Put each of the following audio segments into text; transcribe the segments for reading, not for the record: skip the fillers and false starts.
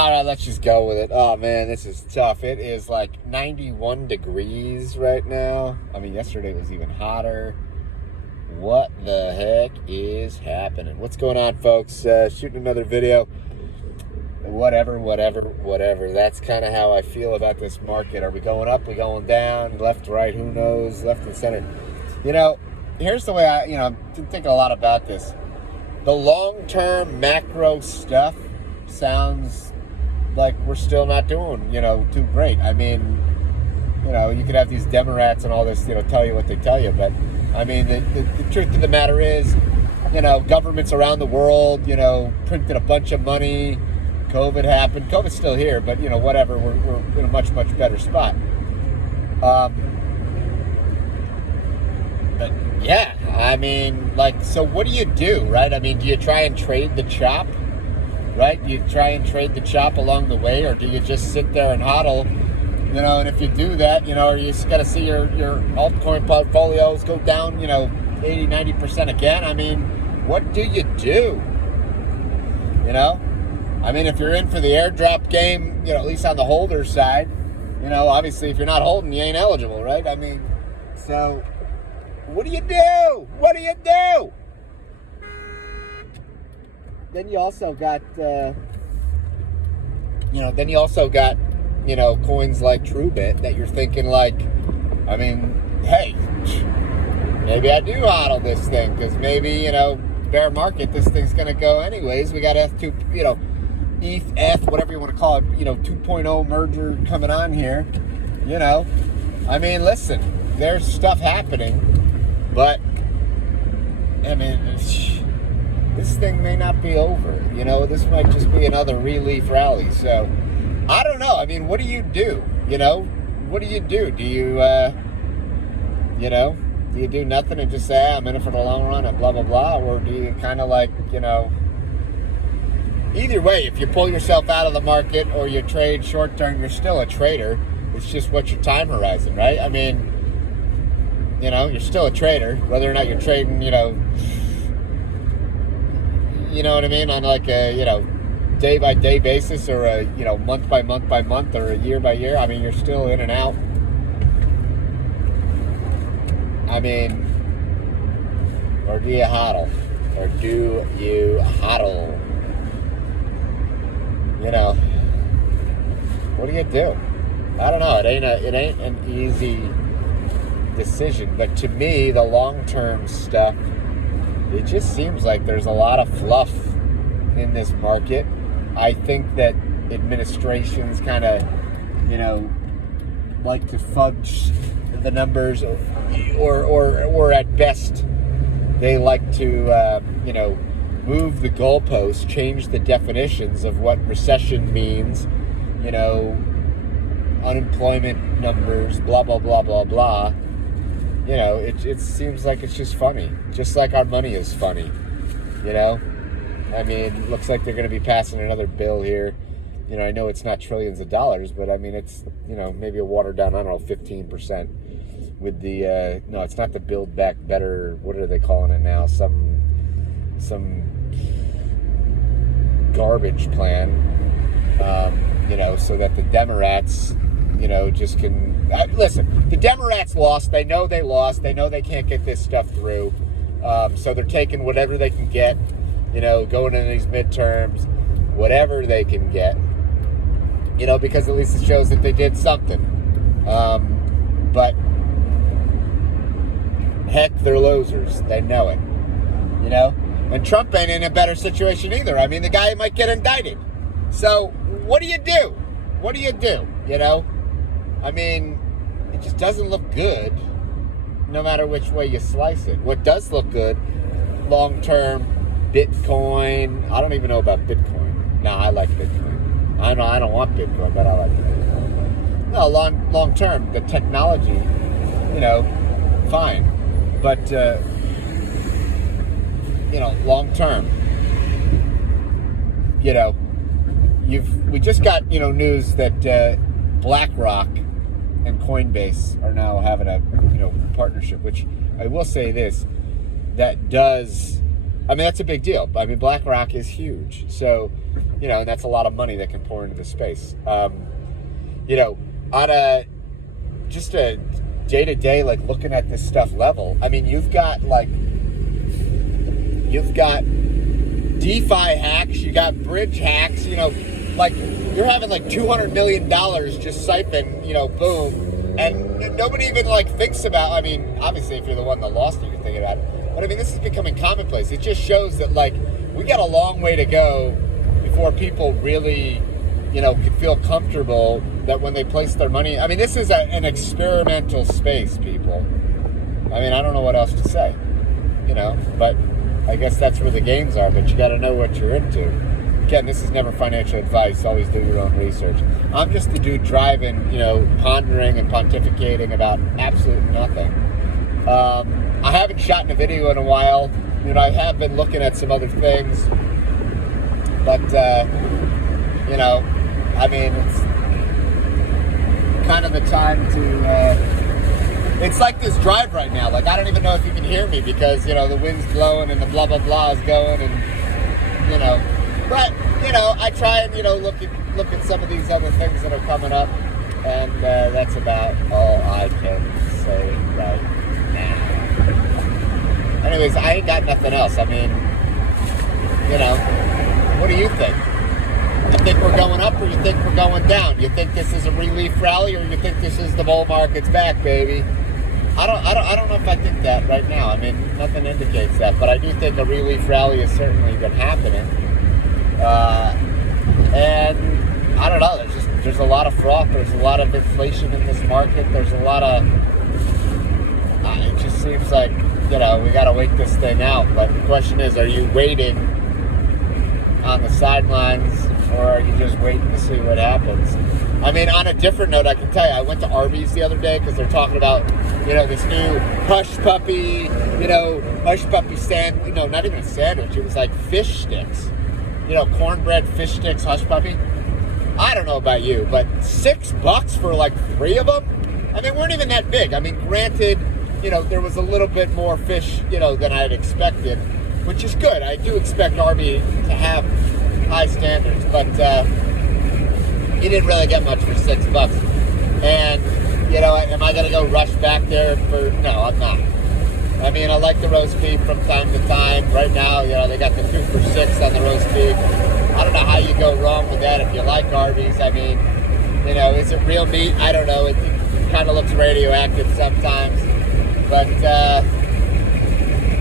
All right, let's just go with it. Oh, man, this is tough. It is like 91 degrees right now. I mean, yesterday it was even hotter. What the heck is happening? What's going on, folks? Shooting another video. Whatever. That's kind of how I feel about this market. Are we going up? Are we going down? Left, right? Who knows? Left and center. Here's the way I'm thinking a lot about this. The long-term macro stuff sounds like we're still not doing, too great. I mean, you could have these Democrats and all this, tell you what they tell you. But, I mean, the truth of the matter is, governments around the world, printed a bunch of money. COVID happened. COVID's still here, but, whatever. We're in a much, much better spot. But, yeah, I mean, so what do you do, right? I mean, do you try and trade the chop? Right? You try and trade the chop along the way, or do you just sit there and hodl? And if you do that, or you just got to see your altcoin portfolios go down, 80, 90% again. I mean, what do you do? I mean, if you're in for the airdrop game, at least on the holder side, obviously if you're not holding, you ain't eligible, right? I mean, so what do you do? What do you do? Then you also got, coins like TrueBit that you're thinking I mean, hey, maybe I do hodl this thing because maybe, bear market, this thing's going to go anyways. We got F2, ETH, whatever you want to call it, 2.0 merger coming on here, I mean, listen, there's stuff happening, but, I mean, this thing may not be over. This might just be another relief rally. So, I don't know. I mean, what do you do? What do you do? Do you, do you do nothing and just say, I'm in it for the long run and blah, blah, blah? Or do you kind of either way, if you pull yourself out of the market or you trade short term, you're still a trader. It's just what's your time horizon, right? I mean, you're still a trader, whether or not you're trading, you know what I mean, on like a, day by day basis or a, month by month or a year by year. I mean, you're still in and out. I mean, or do you hodl? What do you do? I don't know. It ain't an easy decision, but to me, the long-term stuff, it just seems like there's a lot of fluff in this market. I think that administrations kind of, like to fudge the numbers, or at best, they like to, move the goalposts, change the definitions of what recession means, unemployment numbers, blah, blah, blah, blah, blah. It seems like it's just funny. Just like our money is funny, I mean, looks like they're going to be passing another bill here. I know it's not trillions of dollars, but I mean, it's, maybe a watered down, I don't know, 15% with the, no, it's not the Build Back Better, what are they calling it now? Some garbage plan, so that the Democrats, just can, listen, the Democrats lost. They know they lost. They know they can't get this stuff through. So they're taking whatever they can get, going into these midterms, whatever they can get, because at least it shows that they did something. But heck, they're losers. They know it, and Trump ain't in a better situation either. I mean, the guy might get indicted. So what do you do? What do you do? I mean, it just doesn't look good no matter which way you slice it. What does look good, long-term, Bitcoin. I don't even know about Bitcoin. No, I like Bitcoin. I don't want Bitcoin, but I like Bitcoin. No, long-term, the technology, fine. But, long-term, we just got, news that BlackRock and Coinbase are now having a, partnership, which I will say this, that does I mean, that's a big deal. I mean, BlackRock is huge. So, you know, and that's a lot of money that can pour into the space. You know, on a day-to-day, like, looking at this stuff level, I mean, you've got DeFi hacks, you got bridge hacks, you know, like, you're having like $200 million just siphon, you know, boom, and nobody even like thinks about, I mean, obviously if you're the one that lost it, you're thinking about it, but I mean, this is becoming commonplace. It just shows that, like, we got a long way to go before people really, you know, can feel comfortable that when they place their money, I mean, this is an experimental space, people. I mean, I don't know what else to say, you know, but I guess that's where the games are, but you got to know what you're into. Again, this is never financial advice. Always do your own research. I'm just the dude driving, you know, pondering and pontificating about absolute nothing. I haven't shot in a video in a while. You know, I have been looking at some other things, but, you know, I mean, it's kind of the time to, it's like this drive right now. Like, I don't even know if you can hear me because, you know, the wind's blowing and the blah, blah, blah is going and, you know, but, you know, I try and, you know, look at some of these other things that are coming up, and that's about all I can say right now. Anyways, I ain't got nothing else. I mean, you know, what do you think? You think we're going up or you think we're going down? You think this is a relief rally or you think this is the bull market's back, baby? I don't know if I think that right now. I mean, nothing indicates that, but I do think a relief rally has certainly been happening. And I don't know, there's a lot of froth, there's a lot of inflation in this market, there's a lot of, it just seems like, you know, we gotta wait this thing out. But the question is, are you waiting on the sidelines or are you just waiting to see what happens? I mean, on a different note, I can tell you, I went to Arby's the other day because they're talking about, you know, this new hush puppy you know, not even a sandwich, it was like fish sticks. You know, cornbread, fish sticks, hush puppy. I don't know about you, but $6 for like 3 of them? I mean, they weren't even that big. I mean, granted, you know, there was a little bit more fish, you know, than I had expected, which is good. I do expect Arby to have high standards, but he didn't really get much for $6. And, you know, am I going to go rush back there for, no, I'm not. I mean, I like the roast beef from time to time. Right now, you know, they got the 2 for $6 on the roast beef. I don't know how you go wrong with that if you like Arby's. I mean, you know, is it real meat? I don't know. It kind of looks radioactive sometimes. But,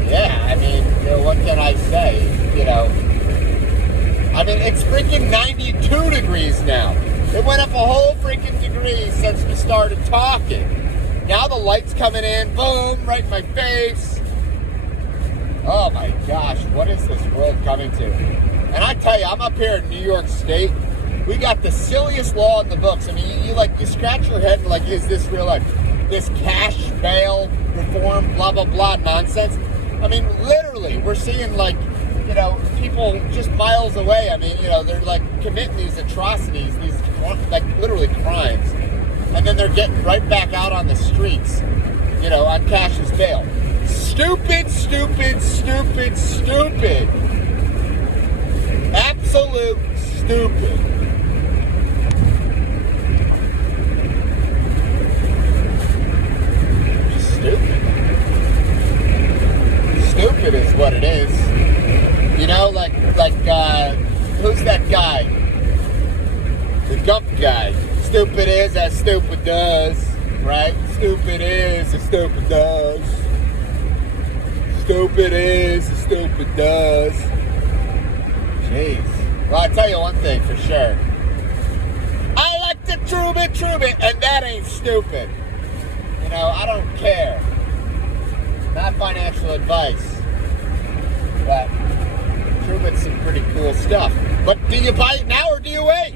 yeah, I mean, you know, what can I say? You know, I mean, it's freaking 92 degrees now. It went up a whole freaking degree since we started talking. Now the light's coming in, boom, right in my face. Oh my gosh, what is this world coming to? And I tell you, I'm up here in New York State. We got the silliest law in the books. I mean, you scratch your head and like, is this real life? This cash bail reform, blah, blah, blah nonsense. I mean, literally, we're seeing like, you know, people just miles away. I mean, you know, they're like committing these atrocities, these like literally crimes. And then they're getting right back out on the streets, you know, on cash's bail. Stupid, stupid, stupid, stupid. Absolute stupid. Just stupid. Stupid is what it is. You know, like, who's that guy? The Gump guy. Stupid is as stupid does, right? Stupid is as stupid does. Stupid is as stupid does. Jeez. Well, I'll tell you one thing for sure. I like to trube it, and that ain't stupid. You know, I don't care. Not financial advice. But trube some pretty cool stuff. But do you buy it now or do you wait?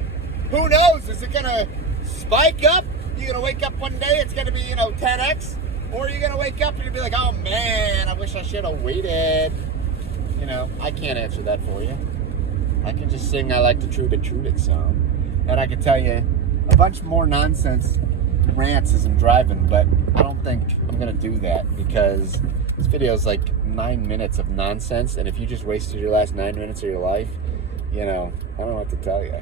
Who knows? Is it going to spike up? You're going to wake up one day, it's going to be, you know, 10x? Or are you going to wake up and you'll be like, oh man, I wish I should have waited. You know, I can't answer that for you. I can just sing I like to trube it song. And I can tell you a bunch more nonsense rants as I'm driving, but I don't think I'm gonna do that because this video is like 9 minutes of nonsense, and if you just wasted your last 9 minutes of your life, you know, I don't know what to tell you.